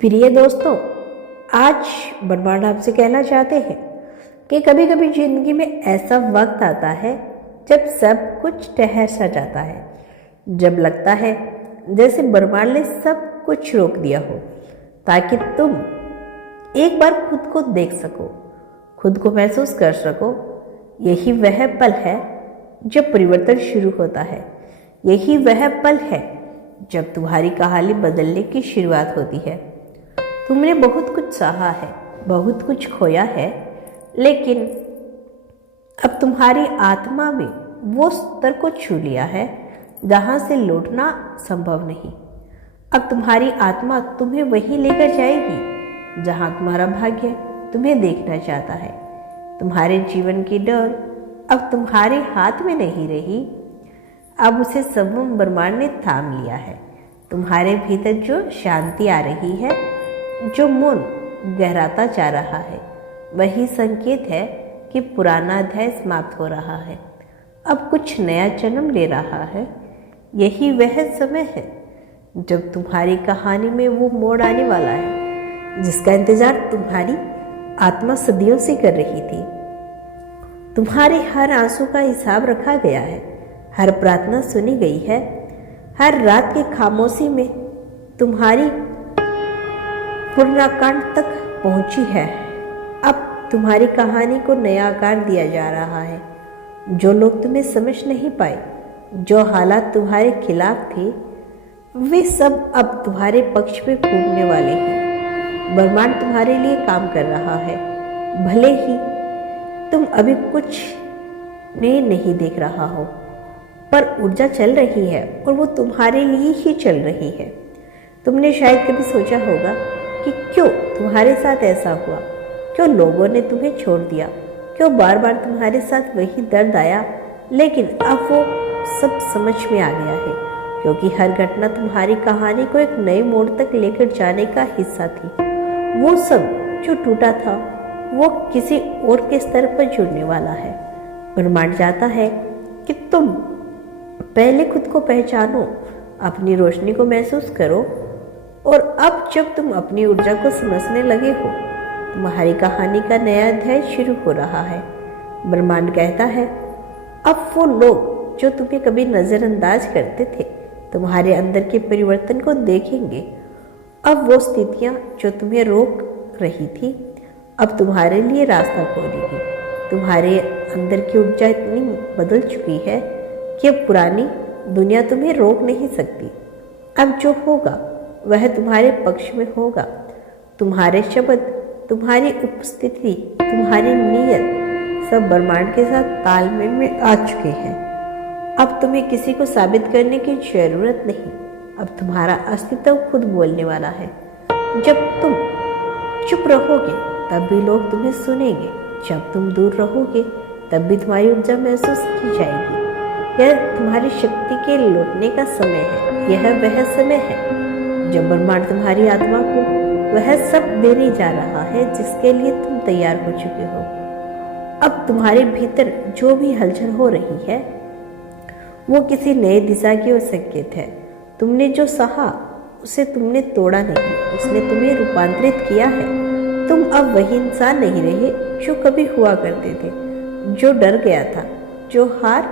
प्रिय दोस्तों, आज ब्रह्मांड आपसे कहना चाहते हैं कि कभी कभी जिंदगी में ऐसा वक्त आता है जब सब कुछ ठहर सा जाता है, जब लगता है जैसे ब्रह्मांड ने सब कुछ रोक दिया हो ताकि तुम एक बार खुद को देख सको, खुद को महसूस कर सको। यही वह पल है जब परिवर्तन शुरू होता है। यही वह पल है जब तुम्हारी कहानी बदलने की शुरुआत होती है। तुमने बहुत कुछ सहा है, बहुत कुछ खोया है, लेकिन अब तुम्हारी आत्मा में वो स्तर को छू लिया है जहाँ से लौटना संभव नहीं। अब तुम्हारी आत्मा तुम्हें वहीं लेकर जाएगी जहाँ तुम्हारा भाग्य तुम्हें देखना चाहता है। तुम्हारे जीवन की डर अब तुम्हारे हाथ में नहीं रही, अब उसे सर्वम ब्रह्मांड ने थाम लिया है। तुम्हारे भीतर जो शांति आ रही है, जो मन गहराता जा रहा है, वही संकेत है कि पुराना अध्याय समाप्त हो रहा है, अब कुछ नया जन्म ले रहा है। यही वह समय है जब तुम्हारी कहानी में वो मोड़ आने वाला है जिसका इंतजार तुम्हारी आत्मा सदियों से कर रही थी। तुम्हारे हर आंसू का हिसाब रखा गया है, हर प्रार्थना सुनी गई है, हर रात की खामोशी में तुम्हारी पुनराकांड तक पहुंची है। अब तुम्हारी कहानी को नया आकार दिया जा रहा है। जो लोग तुम्हें समझ नहीं पाए, जो हालात तुम्हारे खिलाफ थे, वे सब अब तुम्हारे पक्ष में फूटने वाले हैं। ब्रह्मांड तुम्हारे लिए काम कर रहा है, भले ही तुम अभी कुछ नहीं देख रहा हो, पर ऊर्जा चल रही है और वो तुम्हारे लिए ही चल रही है। तुमने शायद कभी सोचा होगा कि क्यों तुम्हारे साथ ऐसा हुआ, क्यों लोगों ने तुम्हें छोड़ दिया, क्यों बार बार तुम्हारे साथ वही दर्द आया, लेकिन अब वो सब समझ में आ गया है, क्योंकि हर घटना तुम्हारी कहानी को एक नए मोड़ तक लेकर जाने का हिस्सा थी। वो सब जो टूटा था, वो किसी और के स्तर पर जुड़ने वाला है। ब्रह्मांड चाहता है कि तुम पहले खुद को पहचानो, अपनी रोशनी को महसूस करो, और अब जब तुम अपनी ऊर्जा को समझने लगे हो, तुम्हारी कहानी का नया अध्याय शुरू हो रहा है। ब्रह्मांड कहता है, अब वो लोग जो तुम्हें कभी नजरअंदाज करते थे, तुम्हारे अंदर के परिवर्तन को देखेंगे। अब वो स्थितियां जो तुम्हें रोक रही थी, अब तुम्हारे लिए रास्ता खोलेगी। तुम्हारे अंदर की ऊर्जा इतनी बदल चुकी है कि अब पुरानी दुनिया तुम्हें रोक नहीं सकती। अब जो होगा वह तुम्हारे पक्ष में होगा। तुम्हारे शब्द, तुम्हारी उपस्थिति, तुम्हारी नीयत सब ब्रह्मांड के साथ तालमेल में आ चुके हैं। अब तुम्हें किसी को साबित करने की जरूरत नहीं। अब तुम्हारा अस्तित्व खुद बोलने वाला है। जब तुम चुप रहोगे तब भी लोग तुम्हें सुनेंगे। जब तुम दूर रहोगे तब भी तुम्हारी ऊर्जा महसूस की जाएगी। यह तुम्हारी शक्ति के लौटने का समय है। यह वह समय है जब ब्रह्मांड तुम्हारी आत्मा को वह सब देने जा रहा है जिसके लिए तुम तैयार हो चुके हो। अब तुम्हारे भीतर जो भी हलचल हो रही है, वो किसी नए दिशा की ओर संकेत है। तुमने जो सहा उसे तुमने तोड़ा नहीं, उसने तुम्हें रूपांतरित किया है। तुम अब वही इंसान नहीं रहे जो कभी हुआ करते थे, जो डर गया था, जो हार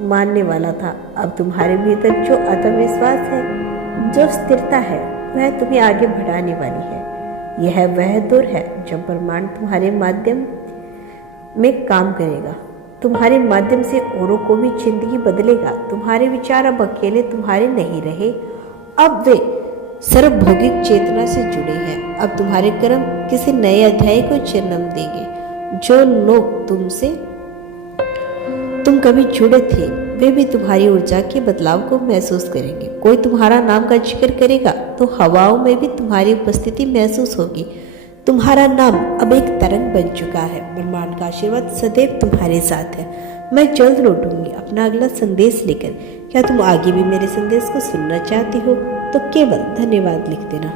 मानने वाला था। अब तुम्हारे भीतर जो आत्मविश्वास है, जो स्थिरता है, वह तुम्हें आगे बढ़ाने वाली है। यह वह दौर है जब ब्रह्मांड तुम्हारे माध्यम में काम करेगा। तुम्हारे माध्यम से औरों को भी जिंदगी बदलेगा। तुम्हारे विचार अब अकेले तुम्हारे नहीं रहे, अब वे सर्वभौगिक चेतना से जुड़े हैं। अब तुम्हारे कर्म किसी नए अध्याय को जन्म देंगे। जो लोग तुम कभी जुड़े थे, वे भी तुम्हारी ऊर्जा के बदलाव को महसूस करेंगे। कोई तुम्हारा नाम का जिक्र करेगा तो हवाओं में भी तुम्हारी उपस्थिति महसूस होगी। तुम्हारा नाम अब एक तरंग बन चुका है। ब्रह्मांड का आशीर्वाद सदैव तुम्हारे साथ है। मैं जल्द लौटूंगी अपना अगला संदेश लेकर। क्या तुम आगे भी मेरे संदेश को सुनना चाहती हो तो केवल धन्यवाद लिख देना।